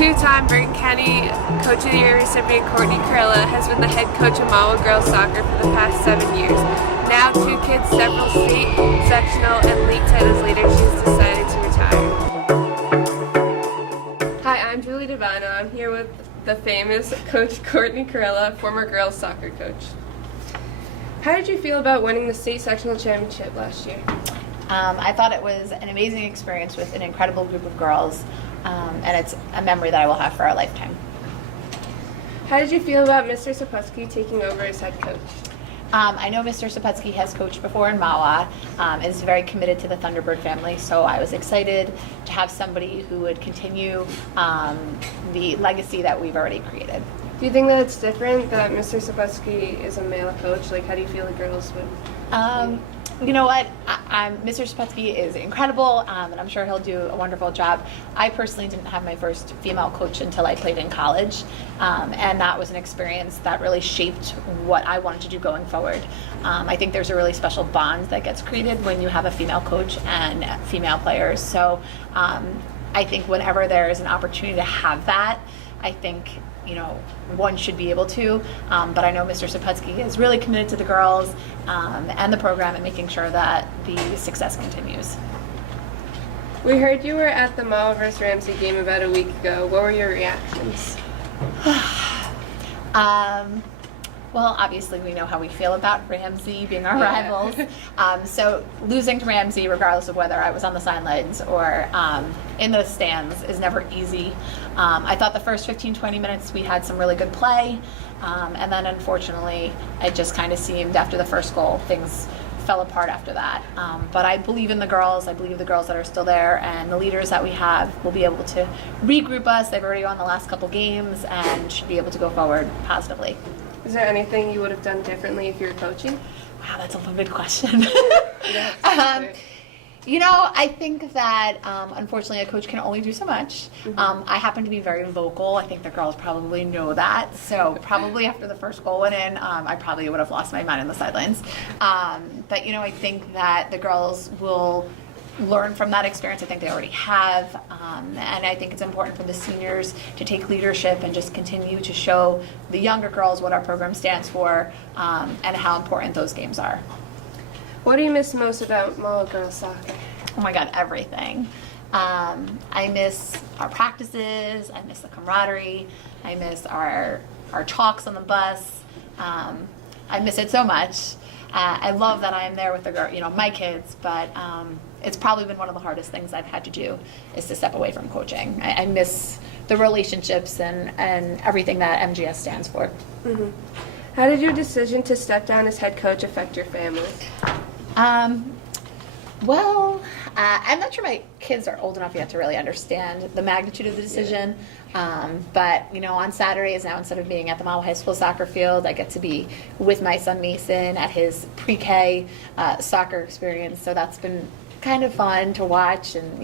Two-time Bergen County Coach of the Year recipient Carrehla has been the head coach of Mahwah girls soccer for the past 7 years. Now 2 kids, several state, sectional, and league titles later, she's decided to retire. Hi, I'm Julie Devano. I'm here with the famous Coach Carrehla, former girls soccer coach. How did you feel about winning the state sectional championship last year? I thought it was an amazing experience with an incredible group of girls, and it's a memory that I will have for a lifetime. How did you feel about Mr. Saputski taking over as head coach? I know Mr. Saputski has coached before in Mahwah, is very committed to the Thunderbird family, so I was excited to have somebody who would continue the legacy that we've already created. Do you think that it's different that Mr. Saputski is a male coach? Like, how do you feel the girls would? You know what? Mr. Saputski is incredible, and I'm sure he'll do a wonderful job. I personally didn't have my first female coach until I played in college, and that was an experience that really shaped what I wanted to do going forward. I think there's a really special bond that gets created when you have a female coach and female players. So I think whenever there's an opportunity to have that, I think one should be able to, but I know Mr. Saputski is really committed to the girls and the program and making sure that the success continues. We heard you were at the Mahwah vs. Ramsey game about a week ago. What were your reactions? Well, obviously we know how we feel about Ramsey being our rivals. So losing to Ramsey, regardless of whether I was on the sidelines or in the stands, is never easy. I thought the first 15-20 minutes we had some really good play, and then unfortunately it just kind of seemed after the first goal things fell apart after that. But I believe in the girls. I believe the girls that are still there and the leaders that we have will be able to regroup us. They've already won the last couple games and should be able to go forward positively. Is there anything you would have done differently if you were coaching? Wow, that's a loaded question. I think that unfortunately a coach can only do so much. I happen to be very vocal. I think the girls probably know that. So probably after the first goal went in, I probably would have lost my mind on the sidelines. But I think that the girls will learn from that experience. I think they already have, and I think it's important for the seniors to take leadership and just continue to show the younger girls what our program stands for and how important those games are. What do you miss most about Mahwah girls soccer? Oh my God, everything. I miss our practices. I miss the camaraderie. I miss our talks on the bus. I miss it so much. I love that I am there with the my kids, but it's probably been one of the hardest things I've had to do is to step away from coaching. I miss the relationships and everything that MGS stands for. How did your decision to step down as head coach affect your family? Well, I'm not sure my kids are old enough yet to really understand the magnitude of the decision. But on Saturdays now, instead of being at the Mahwah High School soccer field, I get to be with my son Mason at his pre-K soccer experience. So that's been kind of fun to watch, and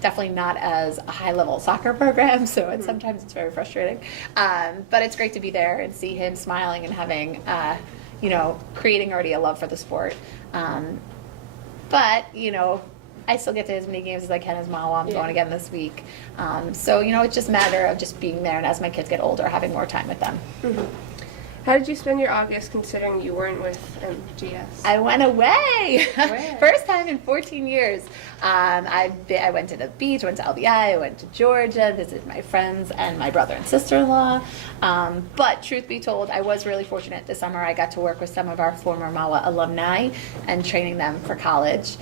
definitely not as a high-level soccer program. So sometimes it's very frustrating. But it's great to be there and see him smiling and having, creating already a love for the sport. But I still get to as many games as I can as Mahwah. I'm going again this week. So it's just a matter of just being there, and as my kids get older, having more time with them. How did you spend your August considering you weren't with MGS? I went away. First time in 14 years. I went to the beach, went to LBI, I went to Georgia, visited my friends and my brother and sister-in-law. But truth be told, I was really fortunate this summer. I got to work with some of our former Mahwah alumni and training them for college.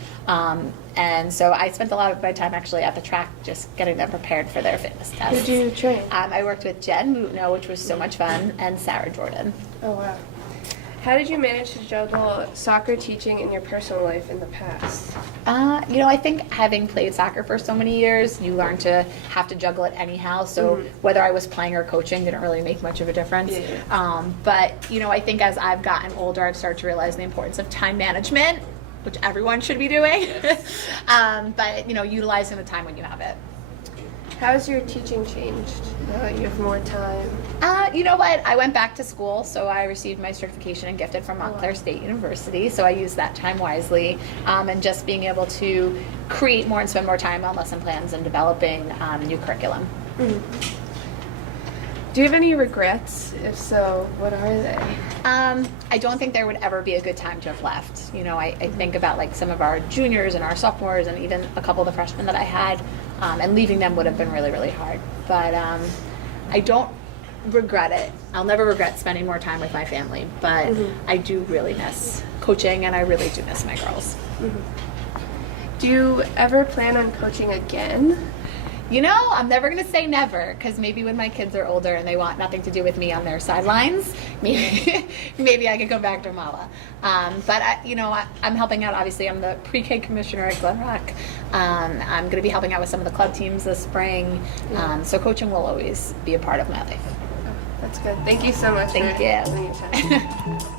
And so I spent a lot of my time actually at the track just getting them prepared for their fitness tests. Who did you train? I worked with Jen Mutno, which was so much fun, and Sarah Jordan. Oh, wow. How did you manage to juggle soccer teaching and your personal life in the past? I think having played soccer for so many years, you learn to have to juggle it anyhow. So whether I was playing or coaching didn't really make much of a difference. But, I think as I've gotten older, I've started to realize the importance of time management, which everyone should be doing. But, utilizing the time when you have it. How has your teaching changed now that you have more time? You know what? I went back to school, so I received my certification and gifted from Montclair State University, so I used that time wisely, and just being able to create more and spend more time on lesson plans and developing new curriculum. Do you have any regrets? If so, what are they? I don't think there would ever be a good time to have left. You know, I think about like some of our juniors and our sophomores and even a couple of the freshmen that I had, and leaving them would have been really, really hard. But I don't regret it. I'll never regret spending more time with my family, but I do really miss coaching, and I really do miss my girls. Do you ever plan on coaching again? You know, I'm never going to say never, because maybe when my kids are older and they want nothing to do with me on their sidelines, maybe I could go back to Mahwah. But I'm helping out. Obviously, I'm the pre-K commissioner at Glen Rock. I'm going to be helping out with some of the club teams this spring. So coaching will always be a part of my life. That's good. Thank you so much. Thank for you. spending your time.